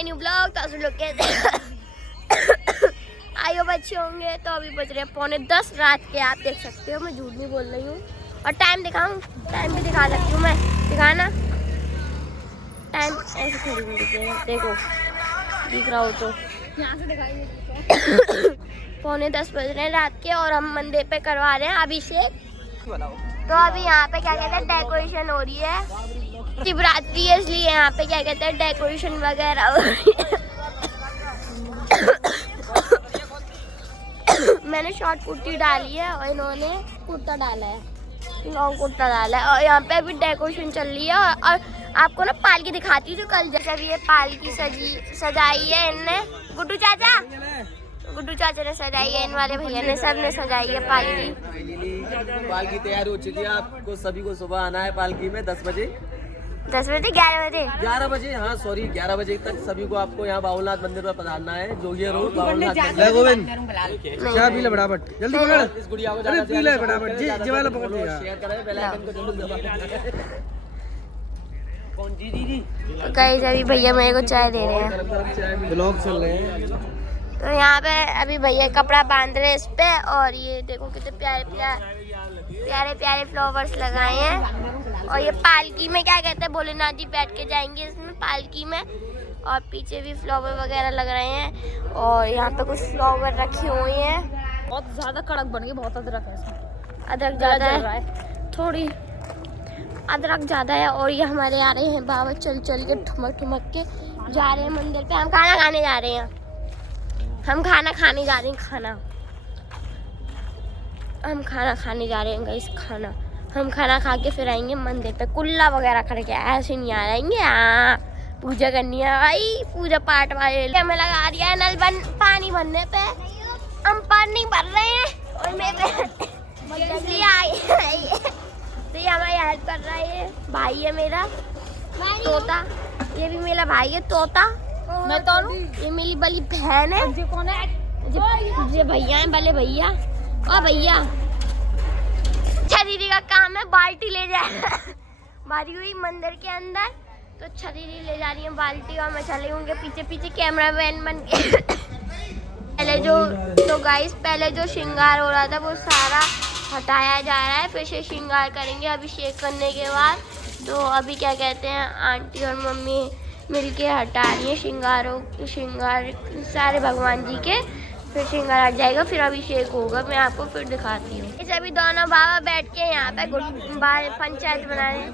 My new blog. तो आप लोग के आयो बच्चे होंगे। तो अभी बज रहे 9:45 रात के, आप देख सकते हो, मैं झूठ नहीं बोल रही हूँ। और टाइम दिखाऊँ, टाइम भी दिखा सकती हूँ मैं, दिखाना टाइम ऐसे थोड़ी नहीं दिखेगा, देखो दिख रहा हो तो यहाँ से दिखाई दे। 9:45 बज रहे हैं रात के और हम मंदिर पे करवा रहे हैं अभिषेक। तो अभी यहाँ पे क्या कहते हैं डेकोरेशन हो रही है, शिवरात्रि है इसलिए यहाँ पे क्या कहते हैं डेकोरेशन वगैरह हो रही है। मैंने शॉर्ट कुर्ती डाली है और इन्होंने कुर्ता डाला है, लॉन्ग कुर्ता डाला है। और यहाँ पे अभी डेकोरेशन चल रही है। और आपको ना पालकी दिखाती हूँ, कल जैसे अभी ये पालकी सजाई है इनने, गुड्डू चाचा ने सजाई है, इन वाले भैया ने, सब ने सजाई है पालकी। पालकी तैयार हो चुकी है, आपको सभी को सुबह आना है पालकी में 10 बजे 11 बजे, हाँ सॉरी 11 बजे तक सभी को आपको यहाँ बाबूनाथ मंदिर पर पधारना है। जो ये रोड बाबूनाथ गोविंद जल्दी पकड़ इस गुड़िया को, शेयर करें, बेल आइकन को जरूर दबाएं। कौन जी कई सभी भैया मेरे को चाय दे रहे हैं, ब्लॉग चल रहे हैं। तो यहाँ पे अभी भैया कपड़ा बांध रहे हैं इस पे। और ये देखो कितने प्यारे प्यारे फ्लावर्स लगाए हैं। और ये पालकी में क्या कहते हैं भोलेनाथ जी बैठ के जाएंगे इसमें पालकी में। और पीछे भी फ्लावर वगैरह लग रहे हैं। और यहाँ पे कुछ फ्लावर रखे हुए हैं। बहुत ज्यादा कड़क बन गई, बहुत अदरक है इसमें, अदरक ज्यादा है, थोड़ी अदरक ज्यादा है। और ये हमारे आ रहे हैं बाबा चल के ठुमक के जा रहे हैं मंदिर पे। हम खाना खाने जा रहे हैं, हम खाना खाने जा रहे हैं गाइस। हम खाना खा के फिर आएंगे मंदिर पे, कुल्ला वगैरह करके, ऐसे नहीं आ जाएंगे। पूजा करनी है भाई, पूजा पाठ वाले हमें लगा दिया है नल पानी भरने पे। हम पानी भर रहे हैं और मेरे जल्दी आई तो ये हमारी हेल्प कर रहा है। ये भाई है मेरा तोता, ये भी मेरा भाई है तोता। मैं तो ये मेरी बड़ी बहन है। ये कौन है? ये भैया हैं, बड़े भैया। और भैया अच्छा दीदी का काम है बाल्टी ले जाए बारी हुई मंदिर के अंदर। तो अच्छा दीदी ले जा रही है बाल्टी और मैं चले उनके पीछे पीछे कैमरा मैन बन के। पहले जो श्रृंगार हो रहा था वो सारा हटाया जा रहा है, फिर से श्रृंगार करेंगे अभिषेक करने के बाद। तो अभी क्या कहते हैं आंटी और मम्मी मिलके हटा रही है श्रृंगार सारे भगवान जी के। फिर श्रृंगार हट जाएगा, फिर अभिषेक होगा, मैं आपको फिर दिखाती हूँ। इसे अभी दोनों बाबा बैठ के यहाँ पे पंचायत बना रहे हैं,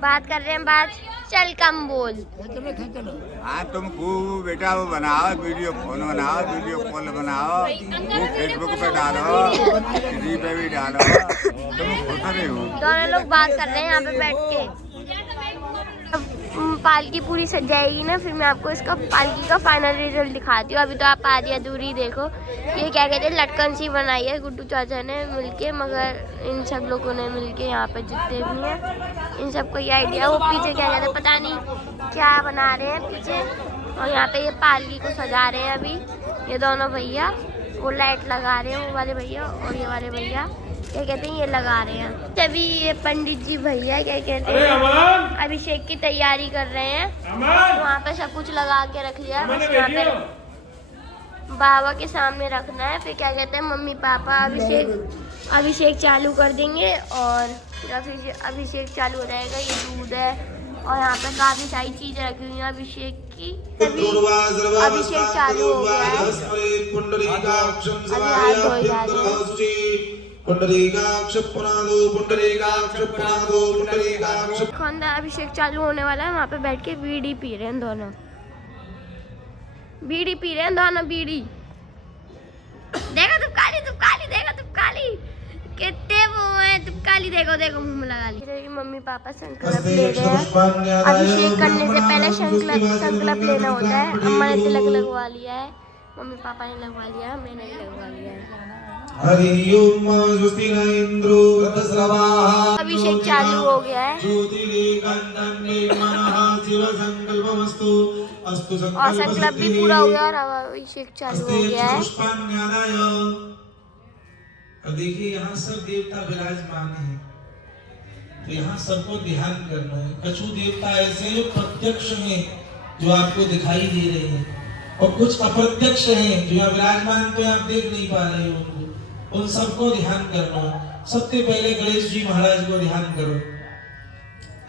बात कर रहे हैं। बात चल कम बोल। हाँ तुम खूब बेटा वो बनाओ, वीडियो फोन बनाओ, वीडियो कॉल बनाओ, वो फेसबुक पे डालो, टीवी पे भी डालो, तुम खुद रहे हो। दोनों लोग बात कर रहे हैं यहाँ पे बैठ के। पालकी पूरी सज जाएगी ना, फिर मैं आपको इसका पालकी का फाइनल रिजल्ट दिखाती हूँ। अभी तो आप आधी अधूरी देखो। ये क्या कहते हैं लटकन सी बनाई है गुड्डू चाचा ने मिलके, मगर इन सब लोगों ने मिलके यहाँ पे जितने भी हैं इन सबको ये आइडिया। वो पीछे क्या कहते हैं पता नहीं क्या बना रहे हैं पीछे। और यहाँ पे ये पालकी को सजा रहे हैं अभी ये दोनों भैया। वो लाइट लगा रहे हैं वो वाले भैया, और ये वाले भैया क्या कहते हैं ये लगा रहे हैं। तभी ये पंडित जी भैया क्या कहते हैं अभिषेक की तैयारी कर रहे हैं। वहाँ पे सब कुछ लगा के रख लिया, बस यहाँ पे बाबा के सामने रखना है। फिर क्या कहते हैं मम्मी पापा अभिषेक चालू कर देंगे। और फिर अभिषेक चालू हो जाएगा। ये दूध है और यहाँ पे काफी सारी चीजें रखी हुई हैं अभिषेक की। अभिषेक चालू हो गया है, हाथ धोए जा रहे हैं। अभिषेक चालू होने वाला है, वहाँ पे बैठ के बीड़ी पी रहे हैं दोनों, बीड़ी देखो तुम काली कितने वो है तुम काली, देखो मुंह में लगा ली। मम्मी पापा संकल्प ले रहे हैं। अभिषेक करने से पहले संकल्प लेना होता है। अम्मा ने तिलक लगवा लिया है, मम्मी पापा ने लगवा लिया, मैंने भी लगवा लिया है। अभिषेक चालू हो गया है और संकल्प भी पूरा हो गया और अभिषेक चालू हो गया है। देखिए यहाँ सब देवता विराजमान है, तो यहाँ सबको ध्यान करना है। कछु देवता ऐसे प्रत्यक्ष में जो आपको दिखाई दे रहे हैं, और कुछ अप्रत्यक्ष हैं जो यहाँ विराजमान तो आप देख नहीं पा रहे हो उनको, उन सबको ध्यान करना। सबसे पहले गणेश जी महाराज को ध्यान करो।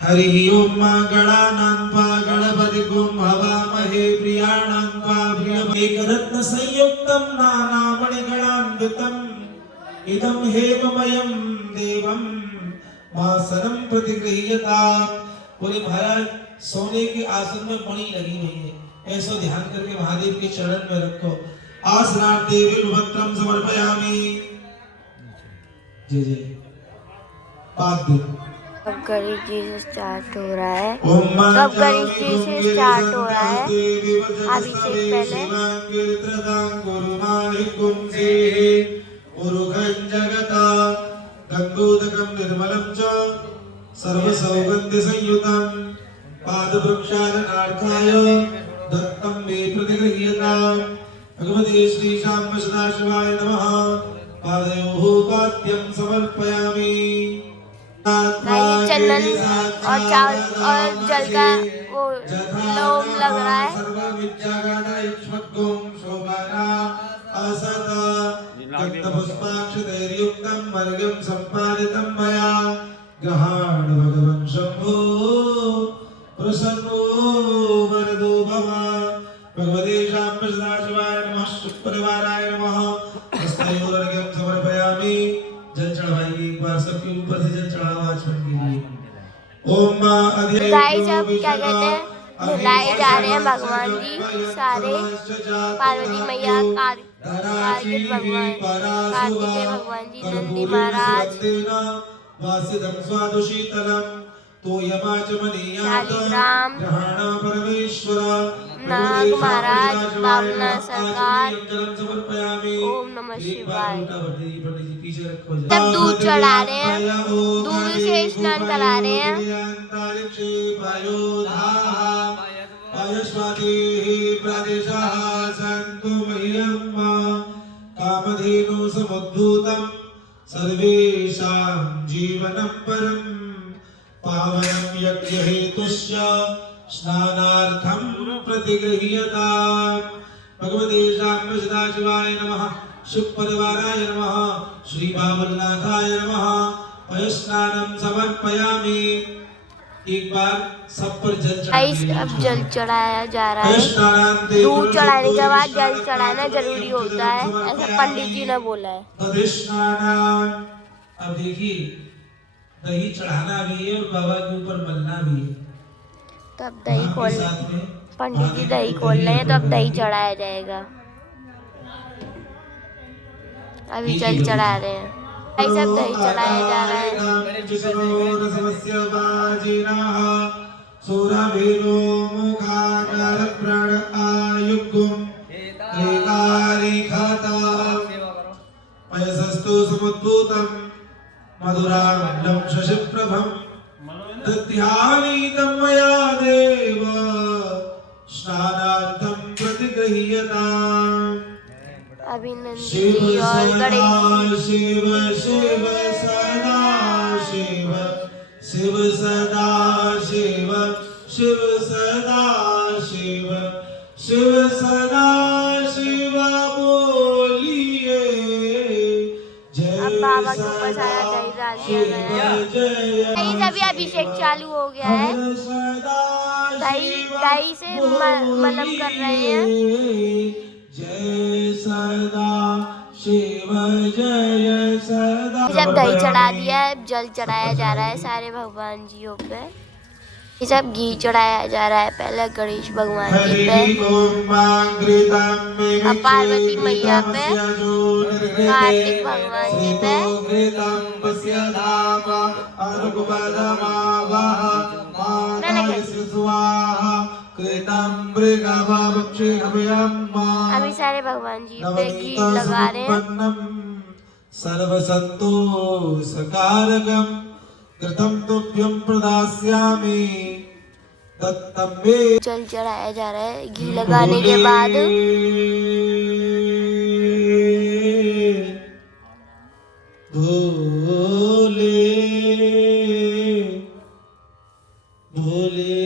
हरि ओम गणानान्वा गणपतिगुं हवामहे प्रियाणान्वा प्रियम् एकरत्न संयुक्तं नानामणिगणान्वितम् इदं हेममयं देवं वासनं प्रतिगृह्यताम्। बोले महाराज सोने के आसन में मणि लगी हुई है, ऐसा ध्यान करके महादेव के चरण में रखो। आसनार्थे बिल्वपत्रं समर्पयामि। जय जय। पाद अब गणेश जी से स्टार्ट हो रहा है, अब गणेश जी से स्टार्ट हो रहा है। अभी से पहले गंगोदकं निर्मलं च सर्वसौगन्धि संयुतं पादप्रक्षालनार्थाय दत्तं मे प्रतिगृह्यताम्। भगवते श्री शाम्ब सदाशिवाय नमः। पादयोः पाद्यं समर्पयामि। चंदन और चावल और जल का वो लोम लग रहा है। भगवन् शंभो प्रसन्नो वरदो भव। भगवते शाम्ब सदाशिवाय नमः। शुक्परिवाराय नमः। हस्तयोरर्घ्यं समर्पयामि। जल चढ़ाइए एक बार, सबके ऊपर से जल चढ़ाओ आचमन के लिए। ओम गाइस अब क्या कहते हैं, नहलाए जा रहे हैं भगवान जी सारे, पार्वती मैया, कार्तिक भगवान, कार्तिकेय भगवान जी, नंदी महाराज, शालिग्राम, नाग महाराज, बाबला सरकार। ओम नमः शिवाय। सब दूध चढ़ा रहे हैं, दूध से स्नान करा रहे हैं। कामधेनु समुद्धूतं सर्वेषां जीवनं परं पावनं यज्ञहेतुश्च स्नानार्थं प्रतिगृह्यताम्। भगवते शाम्ब सदाशिवाय नमः। शुक्परिवाराय नमः। श्री बाबलनाथाय नमः। पयस्नानं समर्पयामि। एक बार सब पर जल चढ़ाइए। अब जल चढ़ाया जा रहा है। दूध चढ़ाने के बाद जल चढ़ाना जरूरी होता है, ऐसा पंडित जी ने बोला है। अब देखिए दही चढ़ाना भी है और बाबा के ऊपर मलना भी है। तो अब दही खोल, पंडित जी दही खोल रहे हैं, तो अब दही चढ़ाया जाएगा। अभी जल चढ़ा रहे हैं, ऐसा दही चढ़ाया जा रहा है। मधुरामण्डं शशिप्रभं दध्यानीतं मया देव स्नानार्थं प्रतिगृह्यताम्। अभी नंदी जी और गणेश शिव शिव सदा शिव शिव सदा शिव शिव सदा शिव शिव सदा शिव बोलिए। अब बाबा के ऊपर सारा दही डाल दिया गया है। दही से भी अभिषेक चालू हो गया है। दही से मलम कर रहे हैं। जय सदा शिव जय सदा। जब दही चढ़ा दिया है, जल चढ़ाया जा रहा है सारे भगवान जियों पे। ये सब घी चढ़ाया जा रहा है पहले गणेश भगवान जी पे, अब पार्वती मैया पे, कार्तिक भगवान जी पे। अभी सारे भगवान जी पे घी लगा रहे हैं। सर्व संतोषकारकं कृतं तुभ्यं प्रदास्यामि तत्तं मे। जल चढ़ाया जा रहा है घी लगाने के बाद। भोले भोले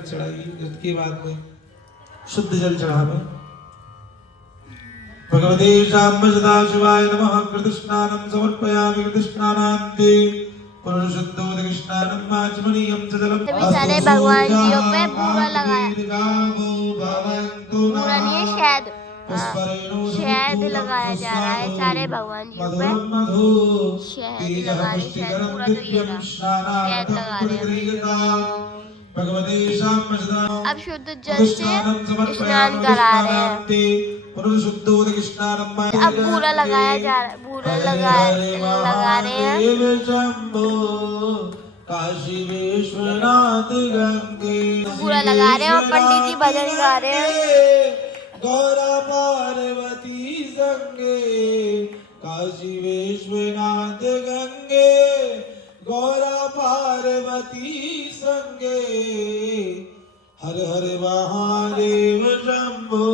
तक चढ़ाइए, इसके बाद में शुद्ध जल चढ़ावे। भगवते शाम्ब सदाशिवाय नमः। कृतस्नानं समर्पयामि। कृतस्नानान्ते पुरुषशुद्धोदक स्नानम् आचमनीयं च जलम्। सभी सारे भगवान जियों पे बूरा लगाया, बूरा नहीं है शहद, शहद लगाया जा रहा है सारे भगवान जियों पे, शहद लगा रहे, शहद पूरा तो ये रहा, शहद लगा रहे हैं। अब शुद्ध जल से स्नान करा रहे हैं। अब बूरा लगाया जा रहा है, बूरा लगा रहे हैं। काशी विश्वनाथ गंगे बूरा लगा रहे हैं और पंडित जी भजन गा रहे हैं। गौरा पार्वती संगे काशी विश्वनाथ गंगे, गौरा पार्वती संगे हर हर महादेव शंभो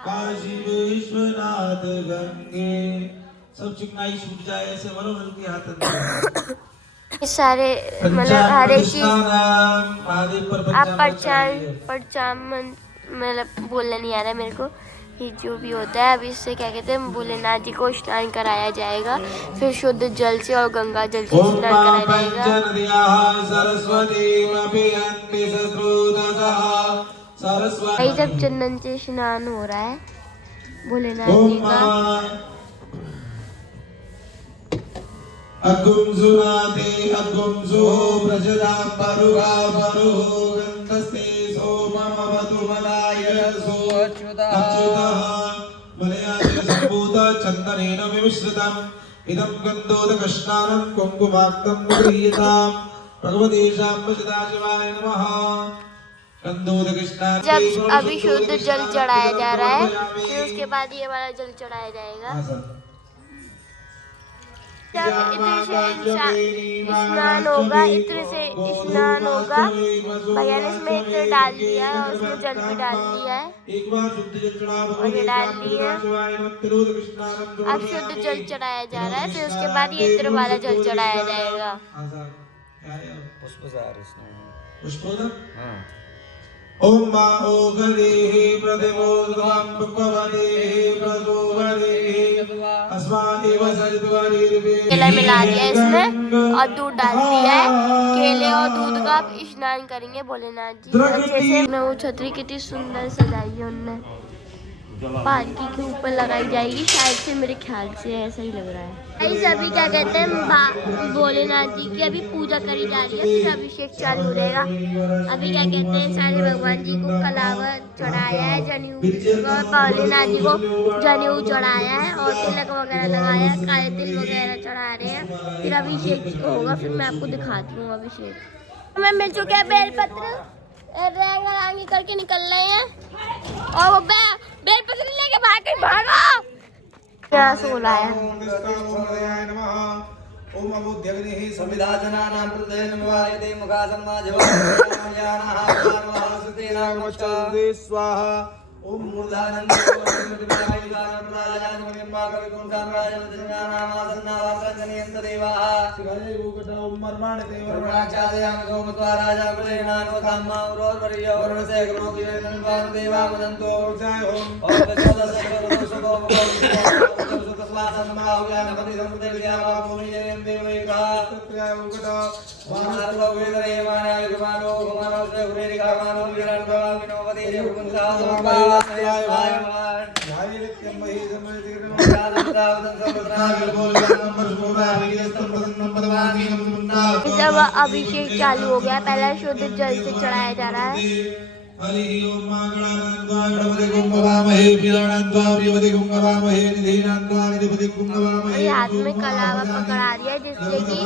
काशी विश्वनाथ गंगे। सब चिकनाई छूट जाए ऐसे मरो नल के हाथ अंदर। सारे मतलब हर एक चीज महादेव पर आप परचाम मतलब बोलना नहीं आ रहा है मेरे को, ये जो भी होता है। अब इससे क्या कहते हैं, भोलेनाथ जी को स्नान कराया जाएगा, फिर शुद्ध जल से और गंगा जल से स्नान कराया जाएगा। यही जब चंदन से स्नान हो रहा है भोलेनाथ जी का। अगुम सुनाते अगुम सुहो प्रजदा परुगा परुहो गंधस्ते सोममवतु मलायसो अच्युतः मलयाय संभूत चन्दनेन विमिश्रितम् इदं गन्धोदकस्नानं कुङ्कुमाक्तं गृह्यताम्। भगवते शाम्ब सदाशिवाय नमः। गन्धोदक स्नान जब अभी शुद्ध जल चढ़ाया जा रहा है, फिर उसके बाद ये वाला जल चढ़ाया जाएगा। जब इत्र से स्नान होगा, इत्र से स्नान होगा, भैया ने इसमें इत्र डाल दिया और उसमें जल भी डाल दिया है और ये डाल दिया। अब शुद्ध जल चढ़ाया जा रहा है, फिर उसके बाद ये इत्र वाला जल चढ़ाया जाएगा। ओम मा ओगदेः प्रतिमोदं भगवतेः प्रसोभदेः अस्मादेव सजद्वारिर्वे। केला मिला दिया इसमें और दूध डाल दिया है। केले और दूध का आप स्नान करेंगे भोलेनाथ जी अच्छे से। वो छतरी कितनी सुंदर सजाई है उनने, पालकी के ऊपर लगाई जाएगी शायद से, मेरे ख्याल से ऐसा ही लग रहा है। अभी क्या कहते हैं, भोलेनाथ जी की अभी पूजा करी जा रही है, फिर अभिषेक चालू हो जाएगा। अभी क्या कहते हैं, सारे भगवान जी को कलावा चढ़ाया है, जनेऊ, भोलेनाथ जी को जनेऊ चढ़ाया है और तिलक वगैरह लगाया है, काले तिल वगैरह चढ़ा रहे हैं। फिर अभिषेक होगा, फिर मैं आपको दिखाती हूँ अभिषेक। हमें मिल चुके हैं बेलपत्र, रंगी करके निकल रहे हैं और वो बेलपत्र लेके भाग के भागो। क्या सोला है। ओम अबुद्ध्यग्निः संविधाजनानां प्रदयन निवारयते मुखासम्माजवानाः पार्वहासुतेना नमश्चते स्वाहा। ओम मूर्धानंद जब अभिषेक चालू हो गया, पहला शुद्ध जल से चढ़ाया जा रहा है। हाथ में कलावा पकड़ा दिया जिससे कि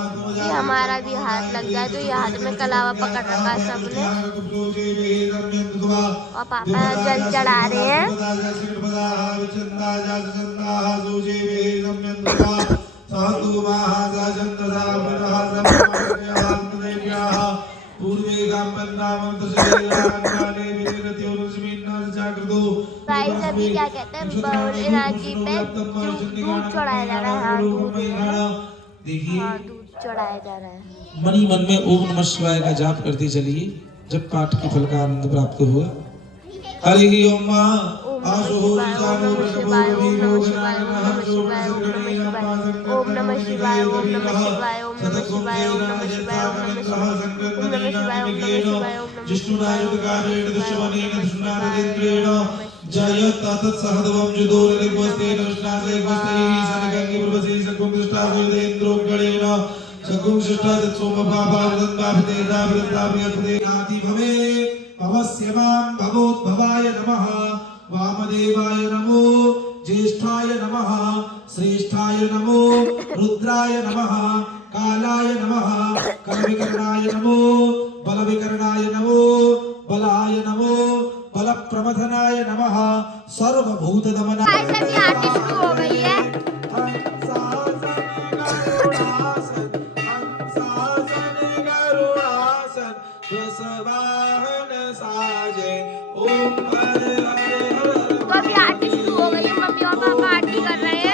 हमारा भी हाथ लग जाए, तो ये हाथ में कलावा पकड़ रखा सबने और पापा जल चढ़ा रहे हैं। गाइस अभी क्या कहते हैं, भोलेनाथ जी पे दूध चढ़ाया जा रहा है। हाँ दूध चढ़ाया जा रहा है। मनी मन में ओम नमः शिवाय का जाप करते चलिए। जब पाठ के फल का आनंद प्राप्त हुआ। हरि ओम आशु ओम नमः शिवाय ओम नमः शिवाय ओम नमः शिवाय ओम नमः शिवाय ओम नमः शिवाय ओम नमः शिवाय ओम नमः शिवाय ओम नमः शिवाय ओम नमः शिवाय ओम जिष्णुनायुतकारेण दुष्मनेन दुष्णारेन्द्रेण जयत तत् सहदवं जुदोरनिर्वस्तेन विष्णासेर्वस्तैः सनगंगे प्रभसे सकुं दृष्टावेदेन्द्रोगणेन सकुं शिष्टात् सोमपापावदन्ताभितेदाभिदन्ताभियत्ते नाति भवे भवस्यमां भवोद्भवाय नमः वामदेवाय नमो ज्येष्ठाय नमः श्रेष्ठाय नमो रुद्राय नमः कालाय नमः कलविकरणाय नमो बलविकरणाय नमो बलाय नमो बलप्रमथनाय नमः सर्वभूतदमनाय गाइस अभी आरती शुरू हो गई है। तो अभी आरती शुरू हो गई है, मम्मी और पापा आरती कर रहे हैं।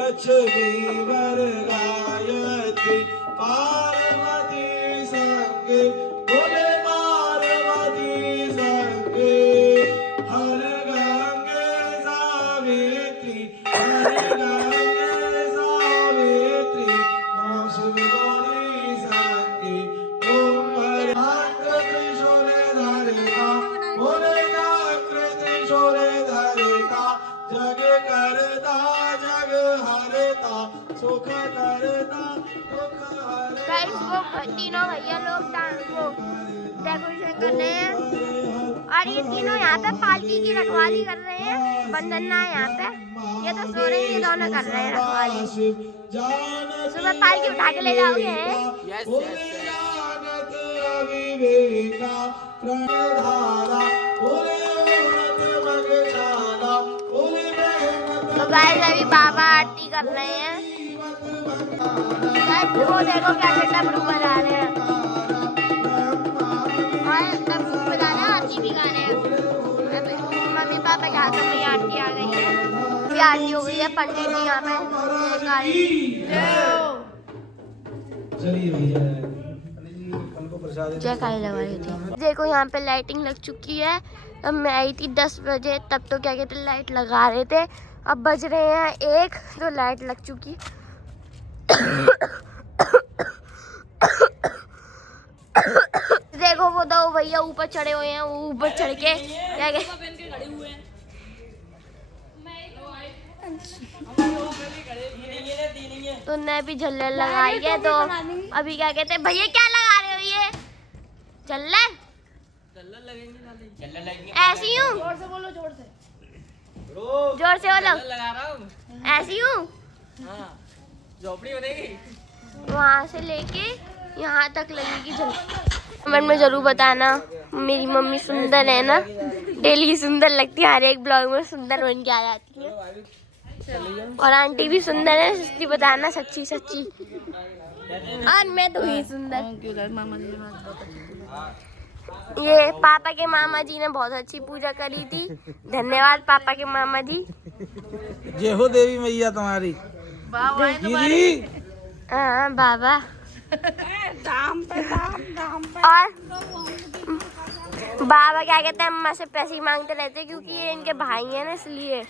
लक्ष्मी वर गायत्री पार्वती संगे बोले पार्वती संगे हर गंगे सावित्री हर गंगे सावित्री नमः शिव गौरी संगे ओम हरे चक्र त्रिशूले धारिका बोले चक्र त्रिशूले धारिका जग करता जग हरता सुख करता दुख हरता। गाइस वो तीनों भैया लोग वो डेकोरेशन कर रहे हैं और ये तीनों यहाँ पे पालकी की रखवाली कर रहे हैं। वंदना है यहाँ पे, ये तो सो रहे हैं, ये दोनों कर रहे हैं रखवाली। सुबह पालकी उठा के ले जाओगे? तो गाइस अभी बाबा आरती कर रहे हैं। गाइस वो देखो क्या बेटा ब्रू बजा रहे हैं और तब ब्रू बजा रहे हैं, आरती भी गा रहे हैं। मम्मी पापा के हाथों में आरती आ गई है, अभी आरती हो गई है। पंडित जी यहाँ पे चलिए भैया जय काली लगा रही थी। देखो यहाँ पे लाइटिंग लग चुकी है। अब मैं आई थी 10 बजे, तब तो क्या कहते लाइट लगा रहे थे। अब बज रहे हैं 1 तो लाइट लग चुकी। देखो वो दो भैया ऊपर चढ़े हुए हैं, वो ऊपर चढ़ के क्या कहते तो ने भी झल्लर लगाई है। तो अभी क्या कहते हैं भैया क्या लगा रहे हो? ये झल्लर ऐसी हूँ, जोर से बोलो, जोर से बोलो, ऐसी हूँ। झोपड़ी बनेगी वहाँ से लेके यहाँ तक लगेगी झल्लर। कमेंट में जरूर बताना मेरी मम्मी सुंदर है ना? डेली सुंदर लगती है, हर एक ब्लॉग में सुंदर बन के आ जाती है। और आंटी भी सुंदर है, सच्ची बताना, सच्ची सच्ची। और मैं तो ही सुंदर। ये पापा के मामा जी ने बहुत अच्छी पूजा करी थी, धन्यवाद पापा के मामा जी। जय हो देवी मैया तुम्हारी। हाँ बाबा। और बाबा क्या कहते हैं अम्मा से पैसे ही मांगते रहते क्योंकि ये इनके भाई हैं ना, इसलिए।